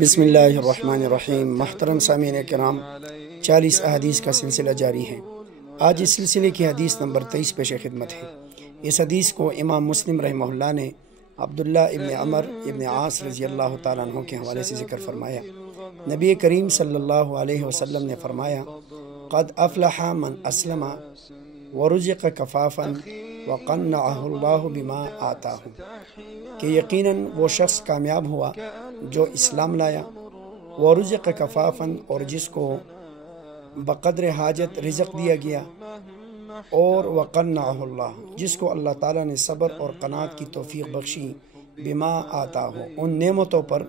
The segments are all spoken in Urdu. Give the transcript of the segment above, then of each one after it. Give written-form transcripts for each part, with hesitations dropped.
بسم اللہ الرحمن الرحیم۔ محترم سامعین کرام، 40 احادیث کا سلسلہ جاری ہے۔ آج اس سلسلے کی حدیث نمبر 23 پیش خدمت ہے۔ اس حدیث کو امام مسلم رحمہ اللہ نے عبداللہ ابن عمر ابن عاص رضی اللہ تعالیٰ عنہ کے حوالے سے ذکر فرمایا۔ نبی کریم صلی اللہ علیہ وسلم نے فرمایا، قد افلح من اسلم ورزق کفافا وقنعہ اللہ بما آتاہ، کہ یقیناً وہ شخص کامیاب ہوا جو اسلام لایا، ورزق کفافا، اور جس کو بقدر حاجت رزق دیا گیا، اور وقنعہ اللہ، جس کو اللہ تعالیٰ نے صبر اور قناعت کی توفیق بخشی، بما آتاہ، ان نعمتوں پر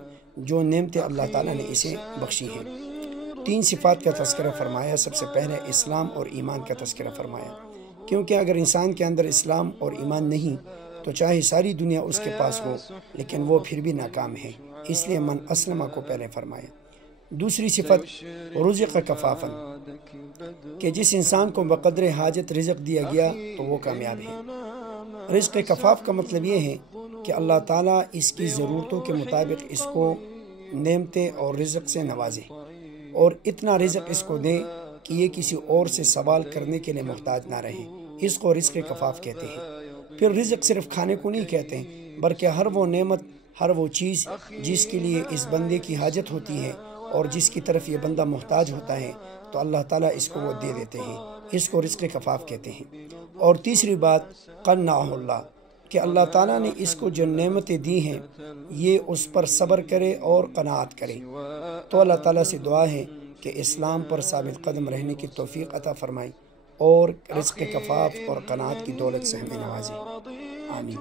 جو نعمتیں اللہ تعالیٰ نے اسے بخشی ہیں۔ 3 صفات کا تذکرہ فرمایا۔ سب سے پہلے اسلام اور ایمان کا تذکرہ فرمایا، کیونکہ اگر انسان کے اندر اسلام اور ایمان نہیں تو چاہے ساری دنیا اس کے پاس ہو لیکن وہ پھر بھی ناکام ہے، اس لیے من اسلمہ کو پہلے فرمایا۔ دوسری صفت رزق کفافا، کہ جس انسان کو بقدر حاجت رزق دیا گیا تو وہ کامیاب ہے۔ رزق کفاف کا مطلب یہ ہے کہ اللہ تعالیٰ اس کی ضرورتوں کے مطابق اس کو نعمتیں اور رزق سے نوازے، اور اتنا رزق اس کو دے کہ یہ کسی اور سے سوال کرنے کے لیے محتاج نہ رہے، اس کو رزق کفاف کہتے ہیں۔ پھر رزق صرف کھانے کو نہیں کہتے ہیں، بلکہ ہر وہ نعمت، ہر وہ چیز جس کے لیے اس بندے کی حاجت ہوتی ہے اور جس کی طرف یہ بندہ محتاج ہوتا ہے تو اللہ تعالیٰ اس کو وہ دے دیتے ہیں، اس کو رزق کفاف کہتے ہیں۔ اور تیسری بات قنعہ اللہ، کہ اللہ تعالیٰ نے اس کو جو نعمتیں دی ہیں یہ اس پر صبر کرے اور قناعت کرے۔ تو اللہ تعالیٰ سے دعا ہے کہ اسلام پر ثابت قدم رہنے کی توفیق عطا فرمائے اور رزق کفاف اور قناعت کی دولت سے ہمیں نوازے۔ آمین۔